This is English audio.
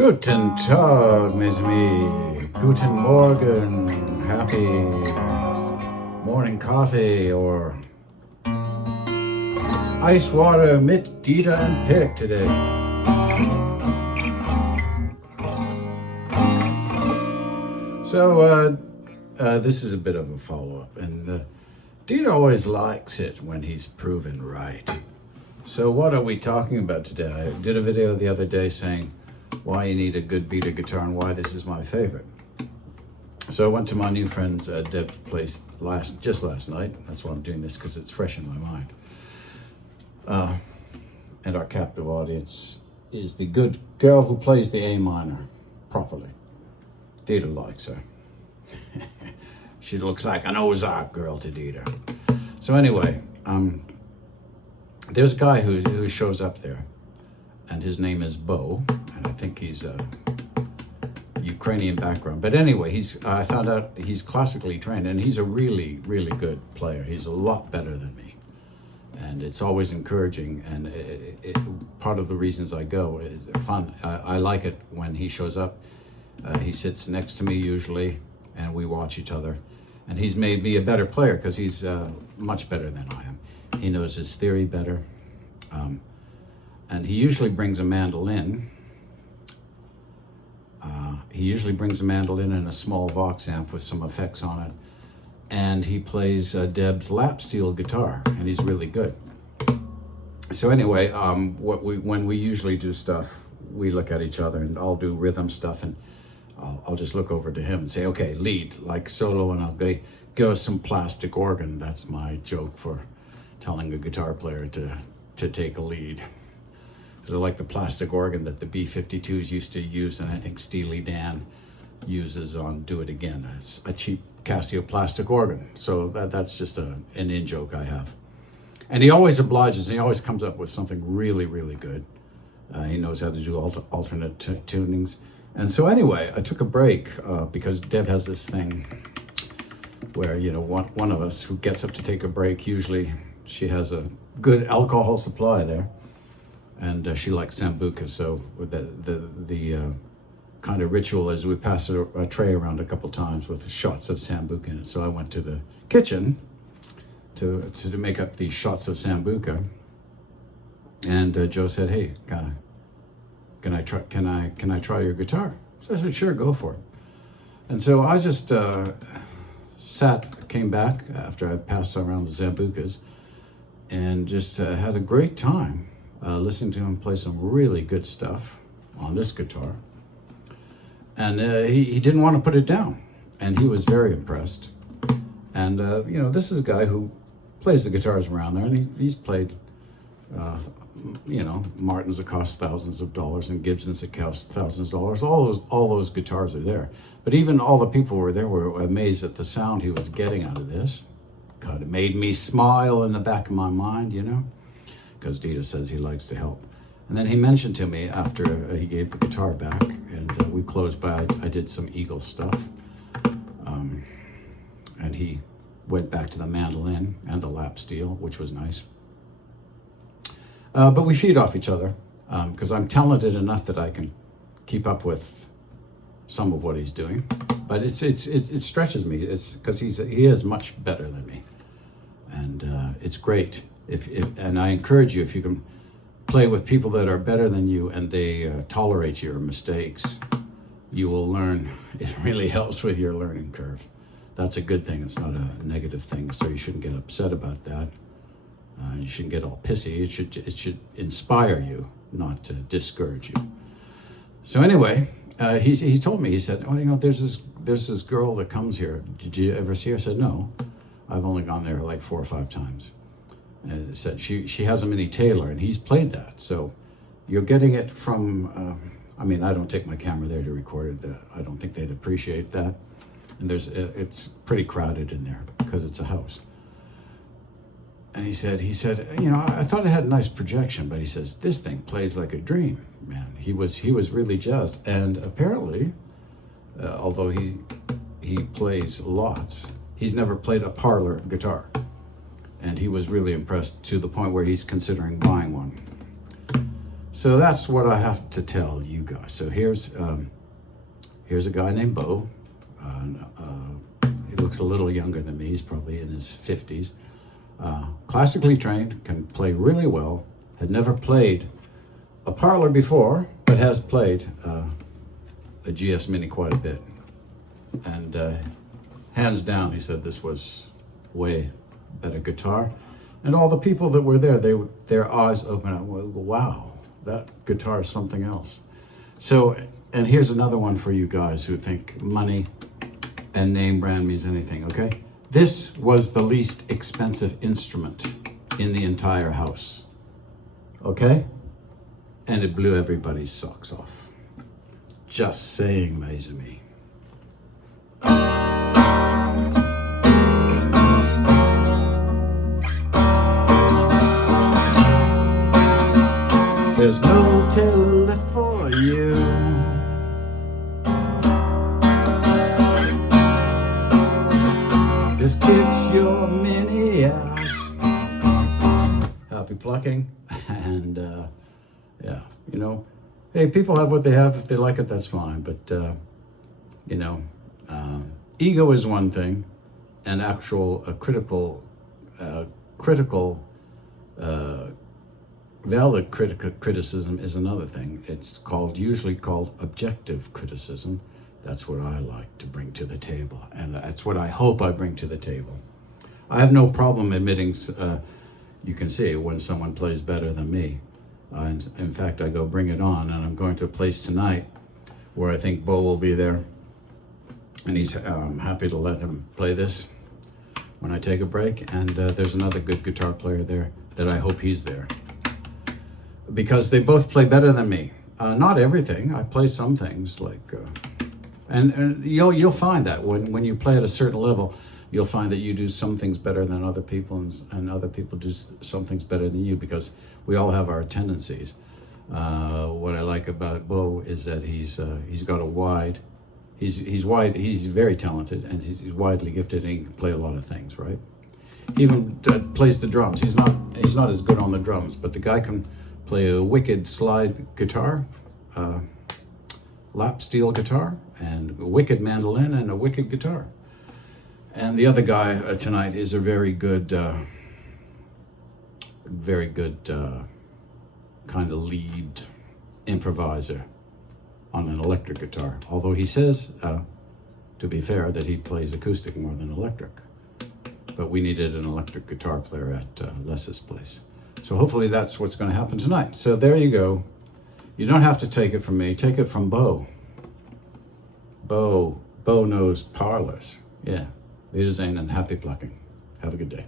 Guten Tag, mes amis. Guten Morgen. Happy morning coffee or ice water mit Dieter and Pick today. So this is a bit of a follow-up, and Dieter always likes it when he's proven right. So what are we talking about today? I did a video the other day saying why you need a good beater guitar and why this is my favorite. So I went to my new friend's Deb's place just last night. That's why I'm doing this, because it's fresh in my mind. And our captive audience is the good girl who plays the A minor properly. Dieter likes her. She looks like an Ozark girl to Dieter. So anyway, there's a guy who shows up there, and his name is Bo, and I think he's a Ukrainian background. But anyway, I found out he's classically trained, and he's a really, really good player. He's a lot better than me. And it's always encouraging, and part of the reasons I go is fun. I like it when he shows up. He sits next to me usually, and we watch each other. And he's made me a better player because he's much better than I am. He knows his theory better. And he usually brings a mandolin. And a small Vox amp with some effects on it. And he plays Deb's lap steel guitar, and he's really good. So anyway, when we usually do stuff, we look at each other, and I'll do rhythm stuff, and I'll just look over to him and say, okay, lead, like solo, and I'll give us some plastic organ. That's my joke for telling a guitar player to take a lead. Because I like the plastic organ that the B-52s used to use, and I think Steely Dan uses on Do It Again. It's a cheap Casio plastic organ. So that's just an in-joke I have. And he always obliges, and he always comes up with something really, really good. He knows how to do alternate tunings. And so anyway, I took a break because Deb has this thing where, one of us who gets up to take a break, usually she has a good alcohol supply there, and she likes Sambuca. So the kind of ritual is we pass a tray around a couple times with shots of Sambuca in it. So I went to the kitchen to make up these shots of Sambuca, and Joe said, "Hey, can I try your guitar?" So I said, "Sure, go for it." And so I just came back after I passed around the Sambucas, and just had a great time listening to him play some really good stuff on this guitar. And he didn't want to put it down, and he was very impressed. And this is a guy who plays the guitars around there, and he's played Martins that cost thousands of dollars and Gibsons that cost thousands of dollars. All those guitars are there. But even all the people who were there were amazed at the sound he was getting out of this. God, it made me smile in the back of my mind, because Dieter says he likes to help. And then he mentioned to me after he gave the guitar back, and we closed by, I did some Eagle stuff. And he went back to the mandolin and the lap steel, which was nice. But we feed off each other because I'm talented enough that I can keep up with some of what he's doing. But it stretches me. It's because he is much better than me, and it's great. And I encourage you, if you can play with people that are better than you and they tolerate your mistakes, you will learn. It really helps with your learning curve. That's a good thing. It's not a negative thing. So you shouldn't get upset about that. You shouldn't get all pissy. It should inspire you, not to discourage you. So anyway, he told me, he said, there's this girl that comes here. Did you ever see her? I said, no, I've only gone there like 4 or 5 times. And he said she has a Mini Taylor, and he's played that. So you're getting it from, I don't take my camera there to record it. I don't think they'd appreciate that. And it's pretty crowded in there because it's a house. And he said, I thought it had a nice projection, but he says, this thing plays like a dream, man. He was really jazzed. And apparently, although he plays lots, he's never played a parlor guitar. And he was really impressed to the point where he's considering buying one. So that's what I have to tell you guys. So here's a guy named Bo. He looks a little younger than me. He's probably in his 50s. Classically trained, can play really well. Had never played a parlor before, but has played a GS Mini quite a bit. And hands down, he said this was way better guitar. And all the people that were there, their eyes open up. Wow, that guitar is something else. So, and here's another one for you guys who think money and name brand means anything, okay? This was the least expensive instrument in the entire house, okay? And it blew everybody's socks off. Just saying, mes amis. There's no tailor left for you. This kicks your mini ass. Happy plucking. And yeah, you know, hey, people have what they have. If they like it, that's fine. But, you know, ego is one thing, and actual critical valid criticism is another thing. It's usually called objective criticism. That's what I like to bring to the table, and that's what I hope I bring to the table. I have no problem admitting, you can see when someone plays better than me. In fact, I go bring it on, and I'm going to a place tonight where I think Bo will be there, and I'm happy to let him play this when I take a break. And there's another good guitar player there that I hope he's there, because they both play better than me. Not everything. I play some things like, and you'll find that when you play at a certain level, you'll find that you do some things better than other people, and other people do some things better than you, because we all have our tendencies. What I like about Bo is that he's got a wide, he's wide, he's very talented, and he's widely gifted, and he can play a lot of things, right? He even plays the drums. He's not as good on the drums, but the guy can play a wicked slide guitar, lap steel guitar, and a wicked mandolin, and a wicked guitar. And the other guy tonight is a very good kind of lead improviser on an electric guitar. Although he says, to be fair, that he plays acoustic more than electric. But we needed an electric guitar player at Les's place. So hopefully that's what's going to happen tonight. So there you go. You don't have to take it from me. Take it from Bo. Bo knows parlors. Yeah. Wiedersehen and happy plucking. Have a good day.